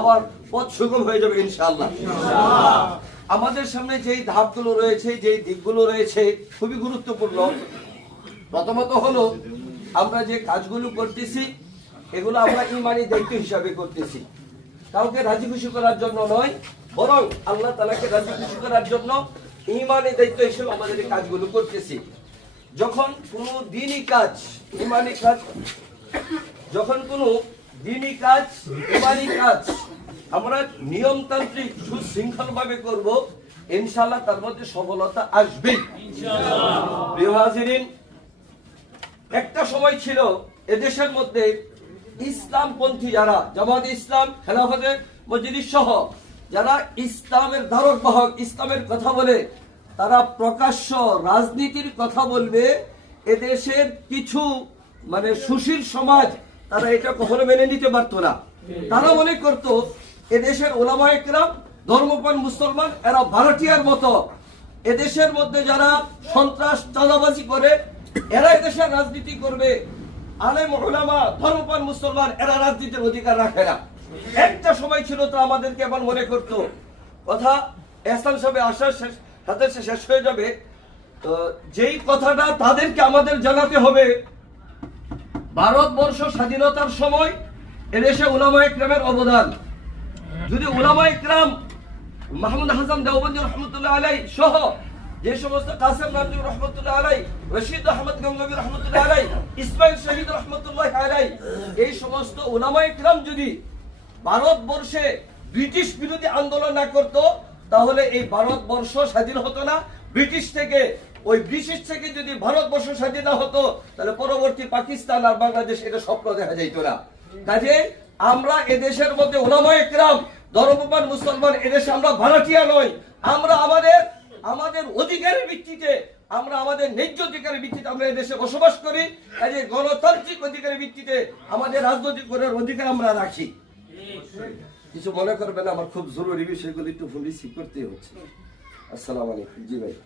আমার পথ সুগম হয়ে যাবে ইনশাআল্লাহ। আমাদের সামনে যেই ধাপগুলো রয়েছে, যেই দিকগুলো রয়েছে খুবই গুরুত্বপূর্ণ। প্রথমত হলো আমরা যে কাজগুলো করতেছি এগুলো আমরা ঈমানি দায়িত্ব হিসাবে করতেছি, কাউকে রাজি খুশি করার জন্য নয়, বরং আল্লাহ তাআলাকে রাজি খুশি করার জন্য ঈমানি দায়িত্ব হিসেবে আমাদের এই কাজগুলো করতেছি। যখন কোনো দ্বীনি কাজ, ঈমানি কাজ, যখন কোনো দ্বীনি কাজ, ঈমানি কাজ আমরা নিয়মতান্ত্রিক সুশৃঙ্খল ভাবে করব, ইনশাআল্লাহ তার মধ্যে সফলতা আসবে ইনশাআল্লাহ। প্রিয় হাজিরিন, একটা সময় ছিল এদেশের মধ্যে ইসলামপন্থী যারা, জামাত ইসলাম, খেলাফতে মজলিস সহ যারা ইসলামের ধারক বাহক, ইসলামের কথা বলে, তারা প্রকাশ্য রাজনীতির কথা বলবে। এদেশের কিছু সুশীল সমাজ তারা এটা কখনো মেনে নিতে পারতো না। তারা মনে করত এদেশের ওলামায়ে কেরাম, ধর্মপ্রাণ মুসলমান, এরা ভাড়াটিয়ার মতো। এদেশের মধ্যে যারা সন্ত্রাস চাঁদাবাজি করে এরা এদেশের রাজনীতি করবে। আলেম ওলামা, ধর্মপ্রাণ মুসলমান, এরা রাজনীতির অধিকার রাখে না। একটা সময় ছিল তো আমাদেরকে এমন মনে করতো। কথা এহসান সাহেব আসার সাথে শেষ হয়ে যাবে, তো যেই কথাটা তাদেরকে আমাদের জানাতে হবে, ভারতবর্ষ স্বাধীনতার সময় এদেশে উলামায়ে কেরামের অবদান, যদি উলামায়ে কেরাম মাহমুদ হাসান দেওবন্দি রহমতুল্লাহ আলাইহি সহ যে সমস্ত কাসেম নানভী রহমতুল্লাহ আলাইহি, রশিদ আহমদ গঙ্গোবী রহমতুল্লাহ আলাইহি, ইসমাইল শহীদ রহমতুল্লাহ আলাইহি, এই সমস্ত উলামায়ে কেরাম যদি ভারতবর্ষে ব্রিটিশ বিরোধী আন্দোলন না করত, তাহলে এই ভারতবর্ষ স্বাধীন হতো না। ব্রিটিশ থেকে যদি ভারতবর্ষ স্বাধীন না হতো, তাহলে পরবর্তী পাকিস্তান আর বাংলাদেশ এটা স্বপ্ন দেখা যাইতো না। কাজে আমরা এদেশের মধ্যে উলামায়ে কেরাম, ধর্মপ্রাণ মুসলমান, এদেশে আমরা ভাড়াটিয়া নই। আমরা আমাদের অধিকারের ভিত্তিতে, আমরা আমাদের ন্যায্য অধিকারের ভিত্তিতে আমরা এদেশে বসবাস করি। কাজে গণতান্ত্রিক অধিকারের ভিত্তিতে আমাদের রাজনৈতিক অধিকার আমরা রাখি। কিছু মনে করবেন, আমার খুব জরুরি বিষয়গুলো একটু ফোন রিসিভ করতে হচ্ছে। আসসালামু আলাইকুম। জি ভাই।